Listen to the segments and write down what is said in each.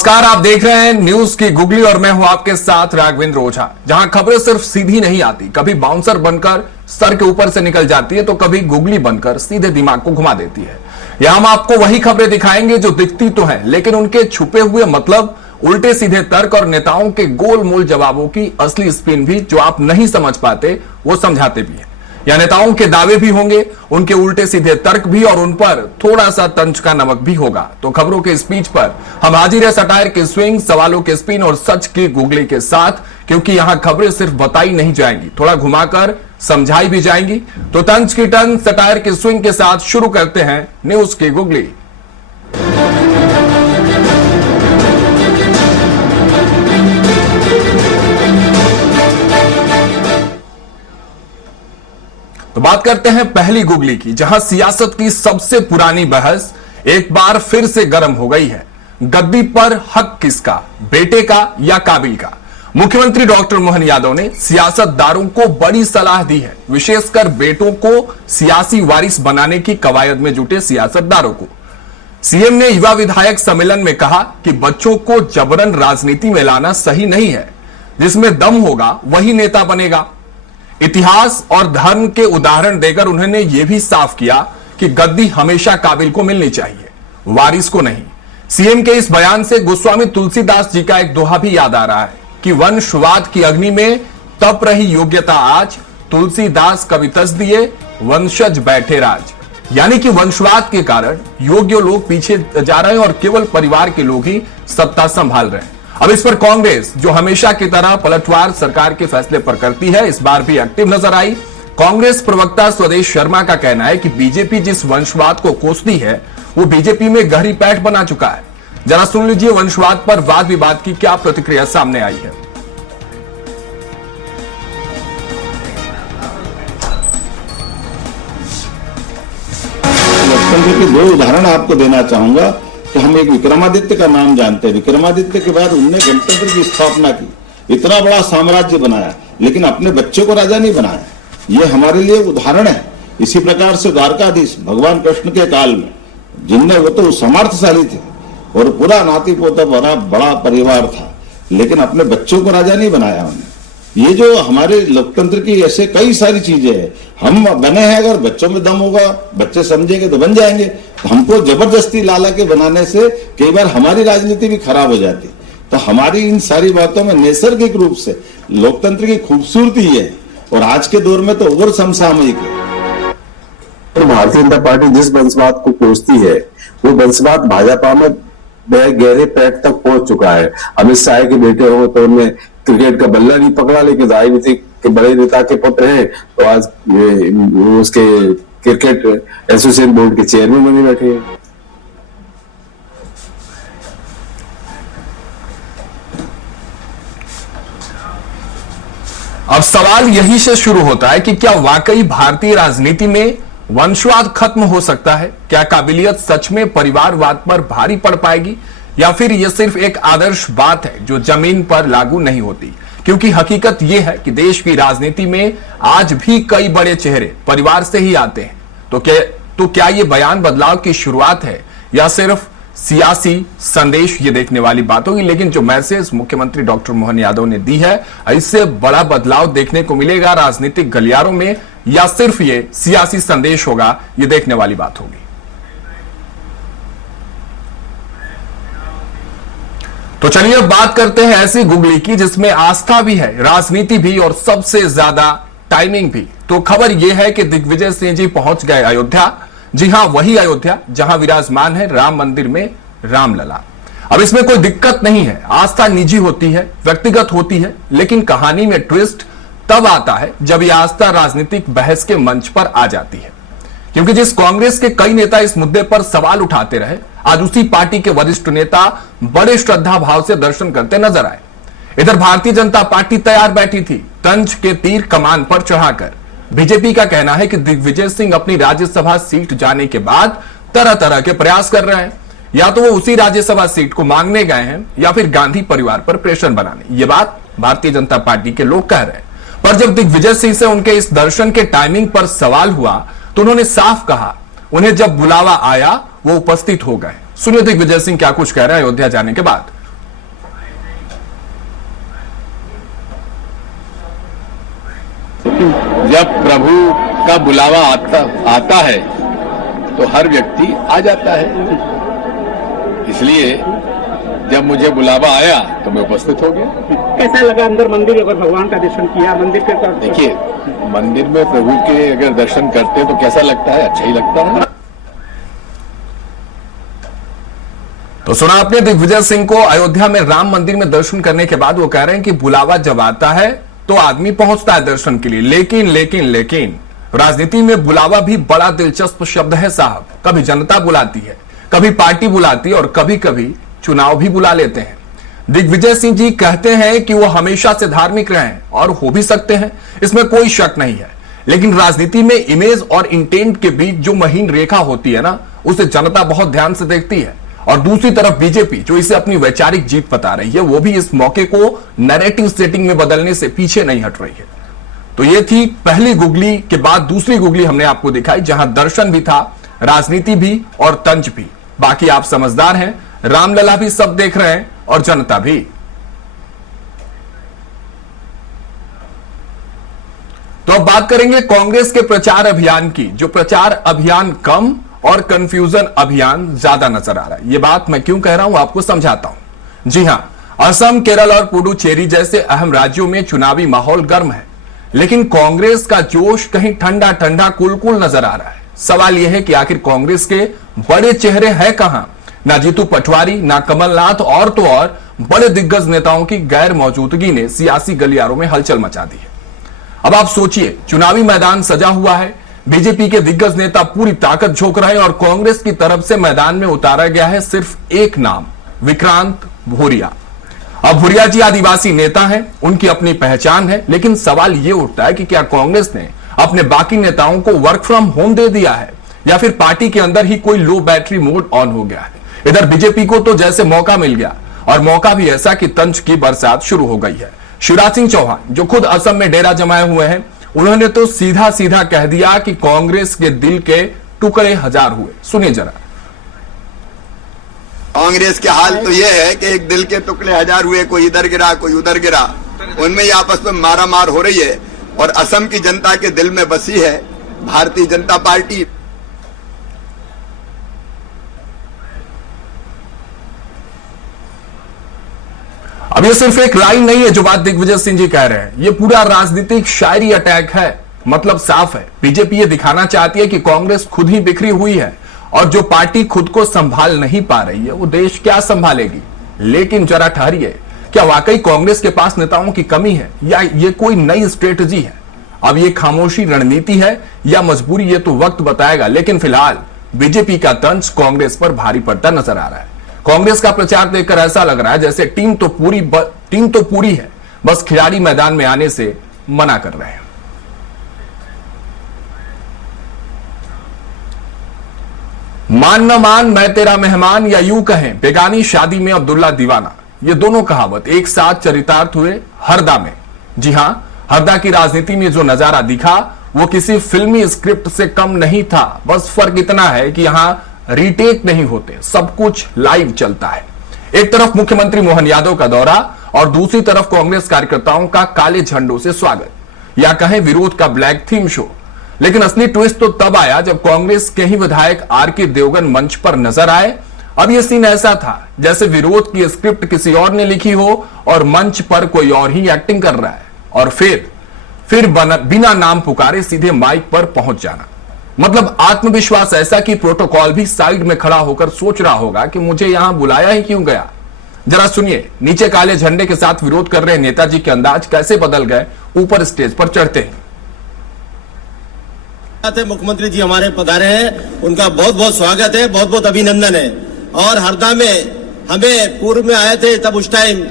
नमस्कार, आप देख रहे हैं न्यूज की गुगली और मैं हूं आपके साथ राघवेंद्र ओझा। जहां खबरें सिर्फ सीधी नहीं आती, कभी बाउंसर बनकर सर के ऊपर से निकल जाती है तो कभी गुगली बनकर सीधे दिमाग को घुमा देती है। यहां हम आपको वही खबरें दिखाएंगे जो दिखती तो हैं, लेकिन उनके छुपे हुए मतलब, उल्टे सीधे तर्क और नेताओं के गोलमोल जवाबों की असली स्पिन भी जो आप नहीं समझ पाते वो समझाते भी हैं। या नेताओं के दावे भी होंगे, उनके उल्टे सीधे तर्क भी, और उन पर थोड़ा सा तंज का नमक भी होगा। तो खबरों के स्पीच पर हम हाजिर है सटायर के स्विंग, सवालों के स्पिन और सच की गुगली के साथ, क्योंकि यहां खबरें सिर्फ बताई नहीं जाएंगी, थोड़ा घुमाकर समझाई भी जाएंगी। तो तंज की टन सटायर के स्विंग के साथ शुरू करते हैं न्यूज की गुगली। तो बात करते हैं पहली गुगली की, जहां सियासत की सबसे पुरानी बहस एक बार फिर से गर्म हो गई है। गद्दी पर हक किसका, बेटे का या काबिल का? मुख्यमंत्री डॉक्टर मोहन यादव ने सियासतदारों को बड़ी सलाह दी है, विशेषकर बेटों को सियासी वारिस बनाने की कवायद में जुटे सियासतदारों को। सीएम ने युवा विधायक सम्मेलन में कहा कि बच्चों को जबरन राजनीति में लाना सही नहीं है, जिसमें दम होगा वही नेता बनेगा। इतिहास और धर्म के उदाहरण देकर उन्होंने यह भी साफ किया कि गद्दी हमेशा काबिल को मिलनी चाहिए, वारिस को नहीं। सीएम के इस बयान से गोस्वामी तुलसीदास जी का एक दोहा भी याद आ रहा है कि वंशवाद की अग्नि में तप रही योग्यता आज, तुलसीदास कवि तस दिए वंशज बैठे राज। यानी कि वंशवाद के कारण योग्य लोग पीछे जा रहे हैं और केवल परिवार के लोग ही सत्ता संभाल रहे हैं। अब इस पर कांग्रेस, जो हमेशा की तरह पलटवार सरकार के फैसले पर करती है, इस बार भी एक्टिव नजर आई। कांग्रेस प्रवक्ता स्वदेश शर्मा का कहना है कि बीजेपी जिस वंशवाद को कोसती है वो बीजेपी में गहरी पैठ बना चुका है। जरा सुन लीजिए वंशवाद पर वाद विवाद की क्या प्रतिक्रिया सामने आई है। के दो उदाहरण आपको देना चाहूंगा कि हम एक विक्रमादित्य का नाम जानते हैं। विक्रमादित्य के बाद उनने गणतंत्र की स्थापना की, इतना बड़ा साम्राज्य बनाया, लेकिन अपने बच्चे को राजा नहीं बनाया। ये हमारे लिए उदाहरण है। इसी प्रकार से द्वारकाधीश भगवान कृष्ण के काल में, जिनने, वो तो समर्थशाली थे और पूरा नाती पोता भरा बड़ा परिवार था, लेकिन अपने बच्चों को राजा नहीं बनाया उन्होंने। ये जो हमारे लोकतंत्र की ऐसे कई सारी चीजें हैं। हम बने हैं, अगर बच्चों में दम होगा, बच्चे समझेंगे तो बन जाएंगे। तो हमको जबरदस्ती लाला के बनाने से कई बार हमारी राजनीति भी खराब हो जाती। तो हमारी इन सारी बातों में नैसर्गिक रूप से लोकतंत्र की खूबसूरती है, और आज के दौर में तो और समसामयिक है। तो भारतीय जनता पार्टी जिस वंशवाद को कोसती है वो वंशवाद भाजपा में गहरे पैठ तक पहुंच चुका है। अमित शाह के बेटे हो तो उनने क्रिकेट का बल्ला नहीं पकड़ा, लेकिन राजनीति के बड़े नेता के पुत्र हैं तो आज उसके क्रिकेट एसोसिएशन बोर्ड के चेयरमैन बने बैठे हैं। अब सवाल यही से शुरू होता है कि क्या वाकई भारतीय राजनीति में वंशवाद खत्म हो सकता है? क्या काबिलियत सच में परिवारवाद पर भारी पड़ पाएगी, या फिर यह सिर्फ एक आदर्श बात है जो जमीन पर लागू नहीं होती? क्योंकि हकीकत यह है कि देश की राजनीति में आज भी कई बड़े चेहरे परिवार से ही आते हैं। तो क्या यह बयान बदलाव की शुरुआत है या सिर्फ सियासी संदेश, ये देखने वाली बात होगी। लेकिन जो मैसेज मुख्यमंत्री डॉक्टर मोहन यादव ने दी है, इससे बड़ा बदलाव देखने को मिलेगा राजनीतिक गलियारों में, या सिर्फ ये सियासी संदेश होगा, ये देखने वाली बात होगी। तो चलिए अब बात करते हैं ऐसी गुगली की जिसमें आस्था भी है, राजनीति भी, और सबसे ज्यादा टाइमिंग भी। तो खबर यह है कि दिग्विजय सिंह जी पहुंच गए अयोध्या। जी हां, वही अयोध्या जहां विराजमान है राम मंदिर में रामलला। अब इसमें कोई दिक्कत नहीं है, आस्था निजी होती है, व्यक्तिगत होती है, लेकिन कहानी में ट्विस्ट तब आता है जब यह आस्था राजनीतिक बहस के मंच पर आ जाती है। क्योंकि जिस कांग्रेस के कई नेता इस मुद्दे पर सवाल उठाते रहे, आज उसी पार्टी के वरिष्ठ नेता बड़े श्रद्धा भाव से दर्शन करते नजर आए। इधर भारतीय जनता पार्टी तैयार बैठी थी तंज के तीर कमान पर चढ़ाकर। बीजेपी का कहना है कि दिग्विजय सिंह अपनी राज्यसभा सीट जाने के बाद तरह तरह के प्रयास कर रहे हैं, या तो वो उसी राज्यसभा सीट को मांगने गए हैं या फिर गांधी परिवार पर प्रेशर बनाने। ये बात भारतीय जनता पार्टी के लोग कह रहे हैं। पर जब दिग्विजय सिंह से उनके इस दर्शन के टाइमिंग पर सवाल हुआ तो उन्होंने साफ कहा, उन्हें जब बुलावा आया वो उपस्थित हो गए। सुनिए दिग्विजय सिंह क्या कुछ कह रहे हैं अयोध्या जाने के बाद। जब प्रभु का बुलावा आता है तो हर व्यक्ति आ जाता है। इसलिए जब मुझे बुलावा आया तो मैं उपस्थित हो गया। कैसा लगा अंदर मंदिर अगर भगवान का दर्शन किया मंदिर के? देखिए, मंदिर में प्रभु के अगर दर्शन करते हैं तो कैसा लगता है? अच्छा ही लगता है। तो सुना आपने दिग्विजय सिंह को अयोध्या में राम मंदिर में दर्शन करने के बाद वो कह रहे हैं कि बुलावा जब आता है तो आदमी पहुंचता है दर्शन के लिए। लेकिन राजनीति में बुलावा भी बड़ा दिलचस्प शब्द है साहब। कभी जनता बुलाती है, कभी पार्टी बुलाती है और कभी कभी चुनाव भी बुला लेते हैं। दिग्विजय सिंह जी कहते हैं कि वो हमेशा से धार्मिक रहे हैं और हो भी सकते हैं, इसमें कोई शक नहीं है। लेकिन राजनीति में इमेज और इंटेंट के बीच जो महीन रेखा होती है ना, उसे जनता बहुत ध्यान से देखती है। और दूसरी तरफ बीजेपी जो इसे अपनी वैचारिक जीत बता रही है, वो भी इस मौके को नैरेटिव सेटिंग में बदलने से पीछे नहीं हट रही है। तो ये थी पहली गुगली के बाद दूसरी गुगली हमने आपको दिखाई, जहां दर्शन भी था, राजनीति भी और तंज भी। बाकी आप समझदार हैं, रामलला भी सब देख रहे हैं और जनता भी। तो अब बात करेंगे कांग्रेस के प्रचार अभियान की, जो प्रचार अभियान कम और कंफ्यूजन अभियान ज्यादा नजर आ रहा है। यह बात मैं क्यों कह रहा हूं आपको समझाता हूं। जी हां, असम, केरल और पुडुचेरी जैसे अहम राज्यों में चुनावी माहौल गर्म है, लेकिन कांग्रेस का जोश कहीं ठंडा ठंडा कुल नजर आ रहा है। सवाल यह है कि आखिर कांग्रेस के बड़े चेहरे हैं कहां? ना जीतू पटवारी, ना कमलनाथ और तो और बड़े दिग्गज नेताओं की गैर मौजूदगी ने सियासी गलियारों में हलचल मचा दी है। अब आप सोचिए, चुनावी मैदान सजा हुआ है, बीजेपी के दिग्गज नेता पूरी ताकत झोंक रहे हैं और कांग्रेस की तरफ से मैदान में उतारा गया है सिर्फ एक नाम, विक्रांत भूरिया। अब भूरिया जी आदिवासी नेता हैं, उनकी अपनी पहचान है, लेकिन सवाल यह उठता है कि क्या कांग्रेस ने अपने बाकी नेताओं को वर्क फ्रॉम होम दे दिया है या फिर पार्टी के अंदर ही कोई लो बैटरी मोड ऑन हो गया है? इधर बीजेपी को तो जैसे मौका मिल गया, और मौका भी ऐसा कि तंज की बरसात शुरू हो गई है। शिवराज सिंह चौहान जो खुद असम में डेरा जमाए हुए हैं, उन्होंने तो सीधा कह दिया कि कांग्रेस के दिल के टुकड़े हजार हुए। सुनिए जरा। कांग्रेस के हाल तो यह है कि एक दिल के टुकड़े हजार हुए, कोई इधर गिरा कोई उधर गिरा, उनमें ही आपस में मारामार हो रही है और असम की जनता के दिल में बसी है भारतीय जनता पार्टी। अब ये सिर्फ एक लाइन नहीं है जो बात दिग्विजय सिंह जी कह रहे हैं, ये पूरा राजनीतिक शायरी अटैक है। मतलब साफ है, बीजेपी ये दिखाना चाहती है कि कांग्रेस खुद ही बिखरी हुई है और जो पार्टी खुद को संभाल नहीं पा रही है वो देश क्या संभालेगी। लेकिन जरा ठहरिए, क्या वाकई कांग्रेस के पास नेताओं की कमी है या ये कोई नई स्ट्रेटजी है? अब ये खामोशी रणनीति है या मजबूरी, ये तो वक्त बताएगा। लेकिन फिलहाल बीजेपी का तंज कांग्रेस पर भारी पड़ता नजर आ रहा है। कांग्रेस का प्रचार देखकर ऐसा लग रहा है जैसे टीम तो पूरी है, बस खिलाड़ी मैदान में आने से मना कर रहे हैं। मान न मान मैं तेरा मेहमान, या यूं कहें बेगानी शादी में अब्दुल्ला दीवाना, ये दोनों कहावत एक साथ चरितार्थ हुए हरदा में। जी हां, हरदा की राजनीति में जो नजारा दिखा वो किसी फिल्मी स्क्रिप्ट से कम नहीं था। बस फर्क इतना है कि यहां रीटेक नहीं होते, सब कुछ लाइव चलता है। एक तरफ मुख्यमंत्री मोहन यादव का दौरा और दूसरी तरफ कांग्रेस कार्यकर्ताओं का काले झंडों से स्वागत, या कहें विरोध का ब्लैक थीम शो। लेकिन असली ट्विस्ट तो तब आया जब कांग्रेस के ही विधायक आर.के. देवगन मंच पर नजर आए। अब यह सीन ऐसा था जैसे विरोध की स्क्रिप्ट किसी और ने लिखी हो और मंच पर कोई और ही एक्टिंग कर रहा है, और फिर बिना नाम पुकारे सीधे माइक पर पहुंच जाना। मतलब आत्मविश्वास ऐसा कि प्रोटोकॉल भी साइड में खड़ा होकर सोच रहा होगा कि मुझे यहां बुलाया ही क्यों गया। जरा सुनिए, नीचे काले झंडे के साथ विरोध कर रहे नेताजी के अंदाज कैसे बदल गए ऊपर स्टेज पर चढ़ते हैं। मुख्यमंत्री जी हमारे पधारे हैं, उनका बहुत बहुत स्वागत है, बहुत बहुत अभिनंदन है। और हरदा में हमें पूर्व में आए थे, तब उस टाइम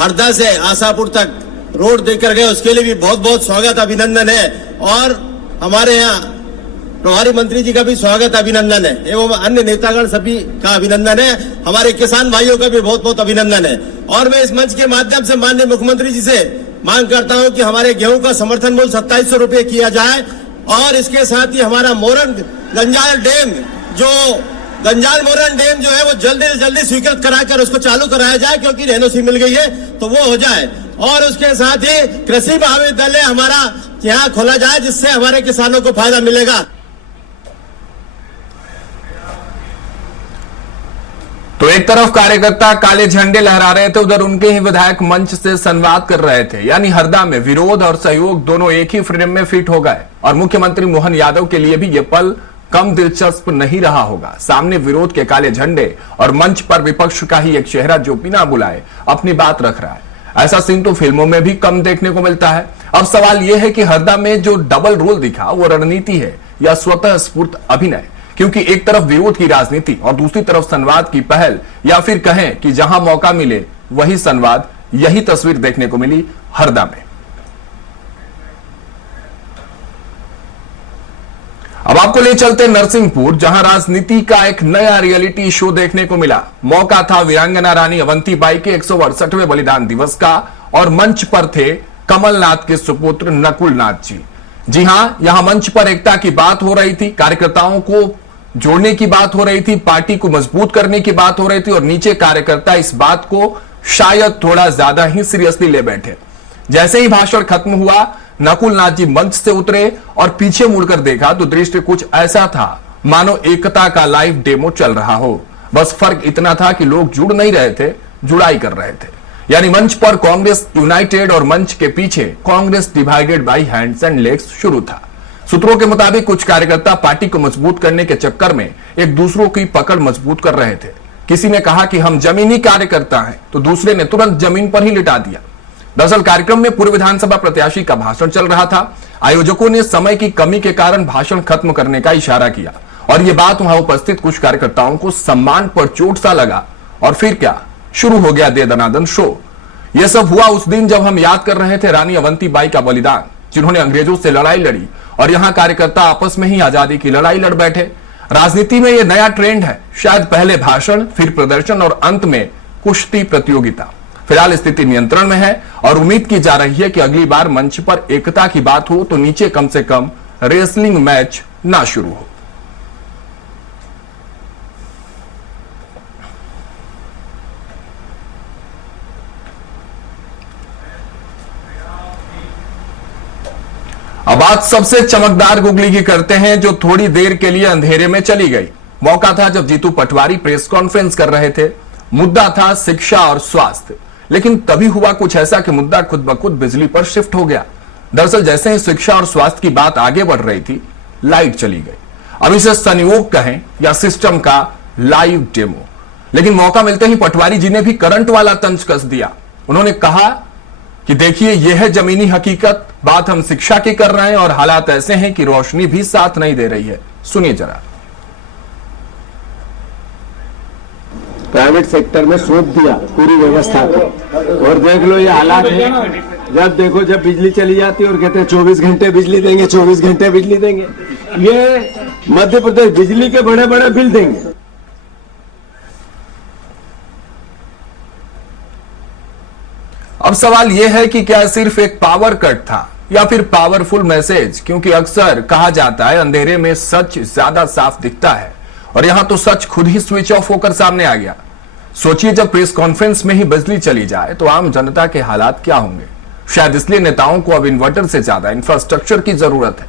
हरदा से आशापुर तक रोड देकर गए, उसके लिए भी बहुत बहुत स्वागत अभिनंदन है। और हमारे यहाँ प्रभारी मंत्री जी का भी स्वागत अभिनंदन है, एवं अन्य नेतागण सभी का अभिनंदन है। हमारे किसान भाइयों का भी बहुत बहुत अभिनंदन है। और मैं इस मंच के माध्यम से माननीय मुख्यमंत्री जी से मांग करता हूं कि हमारे गेहूं का समर्थन मूल्य 2700 रुपये किया जाए, और इसके साथ ही हमारा मोरन गंजाल डैम जो है वो जल्दी से जल्दी स्वीकृत कराकर उसको चालू कराया जाए, क्योंकि एनओसी मिल गई है तो वो हो जाए। और उसके साथ ही कृषि महाविद्यालय हमारा यहाँ खोला जाए, जिससे हमारे किसानों को फायदा मिलेगा। तो एक तरफ कार्यकर्ता काले झंडे लहरा रहे थे, उधर उनके ही विधायक मंच से संवाद कर रहे थे। यानी हरदा में विरोध और सहयोग दोनों एक ही फ्रेम में फिट हो गए। और मुख्यमंत्री मोहन यादव के लिए भी यह पल कम दिलचस्प नहीं रहा होगा। सामने विरोध के काले झंडे और मंच पर विपक्ष का ही एक चेहरा जो बिना बुलाए अपनी बात रख रहा है। ऐसा सीन तो फिल्मों में भी कम देखने को मिलता है। अब सवाल यह है कि हरदा में जो डबल रोल दिखा वो रणनीति है या स्वतः स्फूर्त अभिनय, क्योंकि एक तरफ विरोध की राजनीति और दूसरी तरफ संवाद की पहल, या फिर कहें कि जहां मौका मिले वही संवाद। यही तस्वीर देखने को मिली हरदा में। अब आपको ले चलते नरसिंहपुर, जहां राजनीति का एक नया रियलिटी शो देखने को मिला। मौका था वीरांगना रानी अवंतीबाई के 168वें बलिदान दिवस का और मंच पर थे कमलनाथ के सुपुत्र नकुलनाथ जी। जी हां, यहां मंच पर एकता की बात हो रही थी, कार्यकर्ताओं को जोड़ने की बात हो रही थी, पार्टी को मजबूत करने की बात हो रही थी और नीचे कार्यकर्ता इस बात को शायद थोड़ा ज्यादा ही सीरियसली ले बैठे। जैसे ही भाषण खत्म हुआ, नकुलनाथ जी मंच से उतरे और पीछे मुड़कर देखा तो दृश्य कुछ ऐसा था मानो एकता का लाइव डेमो चल रहा हो। बस फर्क इतना था कि लोग जुड़ नहीं रहे थे, जुड़ाई कर रहे थे। यानी मंच पर कांग्रेस यूनाइटेड और मंच के पीछे Congress divided by hands and legs शुरू था। सूत्रों के मुताबिक कुछ कार्यकर्ता पार्टी को मजबूत करने के चक्कर में एक दूसरों की पकड़ मजबूत कर रहे थे। किसी ने कहा कि हम जमीनी कार्यकर्ता हैं, तो दूसरे ने तुरंत जमीन पर ही लिटा दिया। दरअसल कार्यक्रम में पूर्व विधानसभा प्रत्याशी का भाषण चल रहा था। आयोजकों ने समय की कमी के कारण भाषण खत्म करने का इशारा किया और यह बात वहां उपस्थित कुछ कार्यकर्ताओं को सम्मान पर चोट सा लगा। और फिर क्या, शुरू हो गया दे दनादन शो। यह सब हुआ उस दिन जब हम याद कर रहे थे रानी अवंतीबाई का बलिदान, जिन्होंने अंग्रेजों से लड़ाई लड़ी और यहां कार्यकर्ता आपस में ही आजादी की लड़ाई लड़ बैठे। राजनीति में यह नया ट्रेंड है, शायद पहले भाषण, फिर प्रदर्शन और अंत में कुश्ती प्रतियोगिता। फिलहाल स्थिति नियंत्रण में है और उम्मीद की जा रही है कि अगली बार मंच पर एकता की बात हो तो नीचे कम से कम रेसलिंग मैच ना शुरू हो। अब बात सबसे चमकदार गुगली की करते हैं, जो थोड़ी देर के लिए अंधेरे में चली गई। मौका था जब जीतू पटवारी प्रेस कॉन्फ्रेंस कर रहे थे। मुद्दा था शिक्षा और स्वास्थ्य, लेकिन तभी हुआ कुछ ऐसा कि मुद्दा खुद ब खुद बिजली पर शिफ्ट हो गया। दरअसल जैसे ही शिक्षा और स्वास्थ्य की बात आगे बढ़ रही थी, लाइट चली गई। अब इसे संयोग कहें या सिस्टम का लाइव डेमो। लेकिन मौका मिलते ही पटवारी जी ने भी करंट वाला तंज कस दिया। उन्होंने कहा कि देखिए, यह है जमीनी हकीकत, बात हम शिक्षा की कर रहे हैं और हालात ऐसे हैं कि रोशनी भी साथ नहीं दे रही है। सुनिए जरा। प्राइवेट सेक्टर में सौंप दिया पूरी व्यवस्था को, और देख लो ये हालात है। जब देखो, जब बिजली चली जाती है और कहते हैं 24 घंटे बिजली देंगे, 24 घंटे बिजली देंगे। ये मध्य प्रदेश बिजली के बड़े बड़े बिल देंगे। अब सवाल यह है कि क्या सिर्फ एक पावर कट था या फिर पावरफुल मैसेज, क्योंकि अक्सर कहा जाता है अंधेरे में सच ज्यादा साफ दिखता है और यहां तो सच खुद ही स्विच ऑफ होकर सामने आ गया। सोचिए, जब प्रेस कॉन्फ्रेंस में ही बिजली चली जाए तो आम जनता के हालात क्या होंगे। शायद इसलिए नेताओं को अब इन्वर्टर से ज्यादा इंफ्रास्ट्रक्चर की जरूरत है।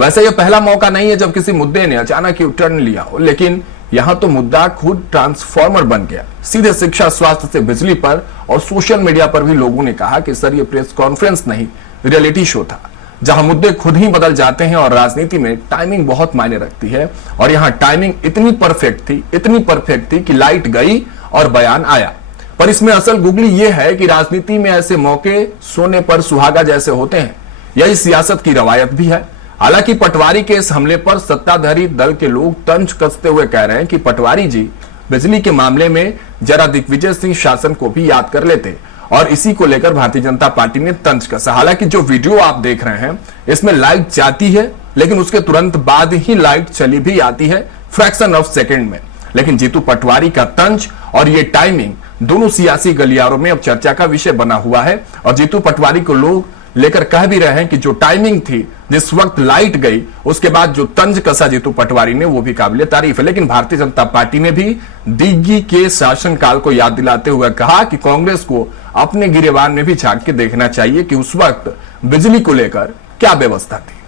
वैसे यह पहला मौका नहीं है जब किसी मुद्दे ने अचानक यू टर्न लिया हो, लेकिन यहां तो मुद्दा खुद ट्रांसफॉर्मर बन गया। सीधे शिक्षा, स्वास्थ्य से बिजली पर और सोशल मीडिया पर भी लोगों ने कहा कि सर, ये प्रेस कॉन्फ्रेंस नहीं, रियलिटी शो था, जहां मुद्दे खुद ही बदल जाते हैं और राजनीति में टाइमिंग बहुत मायने रखती है। और यहां टाइमिंग इतनी परफेक्ट थी कि लाइट गई और बयान आया। पर इसमें असल गुगली यह है कि राजनीति में ऐसे मौके सोने पर सुहागा जैसे होते हैं। यही सियासत की रवायत भी है। हालांकि पटवारी के इस हमले पर सत्ताधारी दल के लोग तंज कसते हुए कह रहे हैं कि पटवारी जी बिजली के मामले में जरा दिग्विजय सिंह शासन को भी याद कर लेते, और इसी को लेकर भारतीय जनता पार्टी ने तंज कसा। हालांकि जो वीडियो आप देख रहे हैं, इसमें लाइट जाती है, लेकिन उसके तुरंत बाद ही लाइट चली भी आती है, फ्रैक्शन ऑफ सेकेंड में। लेकिन जीतू पटवारी का तंज और ये टाइमिंग दोनों सियासी गलियारों में अब चर्चा का विषय बना हुआ है और जीतू पटवारी को लोग लेकर कह भी रहे हैं कि जो टाइमिंग थी, जिस वक्त लाइट गई, उसके बाद जो तंज कसा जीतू पटवारी ने, वो भी काबिले तारीफ है। लेकिन भारतीय जनता पार्टी ने भी दिग्गी के शासनकाल को याद दिलाते हुए कहा कि कांग्रेस को अपने गिरेबान में भी झांक के देखना चाहिए कि उस वक्त बिजली को लेकर क्या व्यवस्था थी।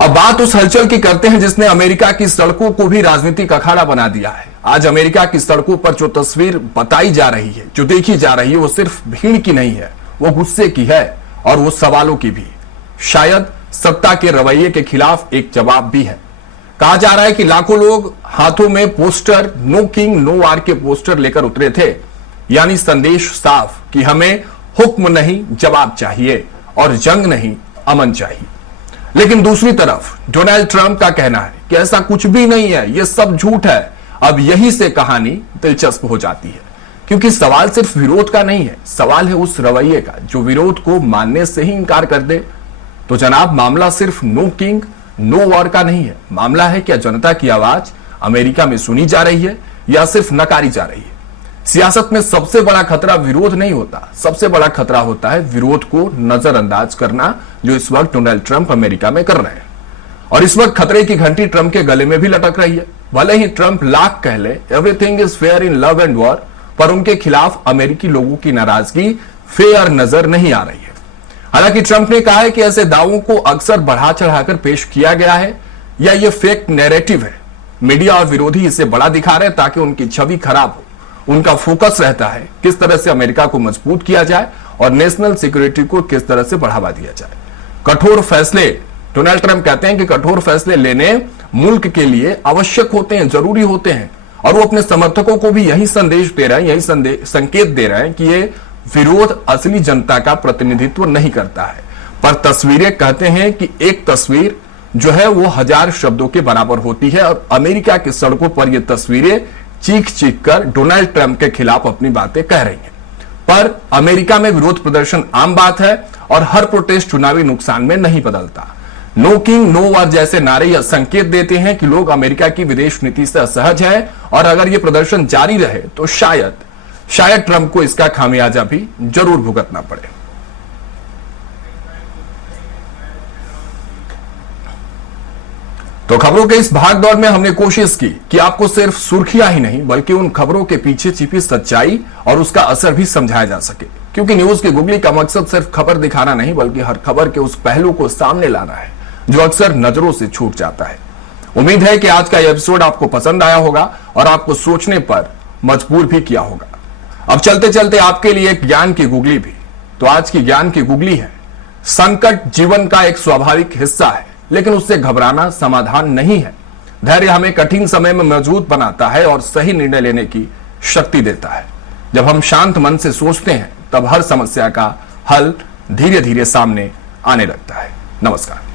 अब बात उस हलचल की करते हैं जिसने अमेरिका की सड़कों को भी राजनीतिक अखाड़ा बना दिया है। आज अमेरिका की सड़कों पर जो तस्वीर बताई जा रही है, जो देखी जा रही है, वो सिर्फ भीड़ की नहीं है, वो गुस्से की है और वो सवालों की भी। शायद सत्ता के रवैये के खिलाफ एक जवाब भी है। कहा जा रहा है कि लाखों लोग हाथों में पोस्टर, नो किंग नो वार के पोस्टर लेकर उतरे थे, यानी संदेश साफ कि हमें हुक्म नहीं जवाब चाहिए और जंग नहीं अमन चाहिए। लेकिन दूसरी तरफ डोनाल्ड ट्रंप का कहना है कि ऐसा कुछ भी नहीं है, यह सब झूठ है। अब यही से कहानी दिलचस्प हो जाती है, क्योंकि सवाल सिर्फ विरोध का नहीं है, सवाल है उस रवैये का जो विरोध को मानने से ही इंकार कर दे। तो जनाब, मामला सिर्फ नो किंग नो वॉर का नहीं है। मामला है क्या जनता की आवाज अमेरिका में सुनी जा रही है या सिर्फ नकारी जा रही है। सियासत में सबसे बड़ा खतरा विरोध नहीं होता, सबसे बड़ा खतरा होता है विरोध को नजरअंदाज करना, जो इस वक्त डोनाल्ड ट्रंप अमेरिका में कर रहे हैं। और इस वक्त खतरे की घंटी ट्रंप के गले में भी लटक रही है। भले ही ट्रंप लाख कह ले everything is fair in love and war, पर उनके खिलाफ अमेरिकी लोगों की नाराजगी फेयर नजर नहीं आ रही है। हालांकि ट्रंप ने कहा है कि ऐसे दावों को अक्सर बढ़ा चढ़ाकर पेश किया गया है या ये फेक नैरेटिव है। मीडिया और विरोधी इसे बड़ा दिखा रहे हैं ताकि उनकी छवि खराब हो। उनका फोकस रहता है किस तरह से अमेरिका को मजबूत किया जाए और नेशनल सिक्योरिटी को किस तरह से बढ़ावा दिया जाए। कठोर फैसले, डोनाल्ड ट्रंप कहते हैं कि कठोर फैसले लेने मुल्क के लिए आवश्यक होते हैं, जरूरी होते हैं। और वो अपने समर्थकों को भी यही संदेश दे रहे हैं, यही संकेत दे रहे हैं कि ये विरोध असली जनता का प्रतिनिधित्व नहीं करता है। पर तस्वीरें, कहते हैं कि एक तस्वीर जो है वो 1000 शब्दों के बराबर होती है। और अमेरिका की सड़कों पर ये तस्वीरें चीख चीख कर डोनाल्ड ट्रंप के खिलाफ अपनी बातें कह रही हैं। पर अमेरिका में विरोध प्रदर्शन आम बात है और हर प्रोटेस्ट चुनावी नुकसान में नहीं बदलता। नो किंग नो वॉर जैसे नारे यह संकेत देते हैं कि लोग अमेरिका की विदेश नीति से असहज हैं और अगर यह प्रदर्शन जारी रहे तो शायद ट्रंप को इसका खामियाजा भी जरूर भुगतना पड़े। तो खबरों के इस भागदौड़ में हमने कोशिश की कि आपको सिर्फ सुर्खियां ही नहीं बल्कि उन खबरों के पीछे छिपी सच्चाई और उसका असर भी समझाया जा सके, क्योंकि न्यूज की गुगली का मकसद सिर्फ खबर दिखाना नहीं बल्कि हर खबर के उस पहलू को सामने लाना है जो अक्सर नजरों से छूट जाता है। उम्मीद है कि आज का यह एपिसोड आपको पसंद आया होगा और आपको सोचने पर मजबूर भी किया होगा। अब चलते चलते आपके लिए एक ज्ञान की गुगली भी। तो आज की ज्ञान की गुगली है, संकट जीवन का एक स्वाभाविक हिस्सा है, लेकिन उससे घबराना समाधान नहीं है। धैर्य हमें कठिन समय में मजबूत बनाता है और सही निर्णय लेने की शक्ति देता है। जब हम शांत मन से सोचते हैं तब हर समस्या का हल धीरे धीरे सामने आने लगता है। नमस्कार।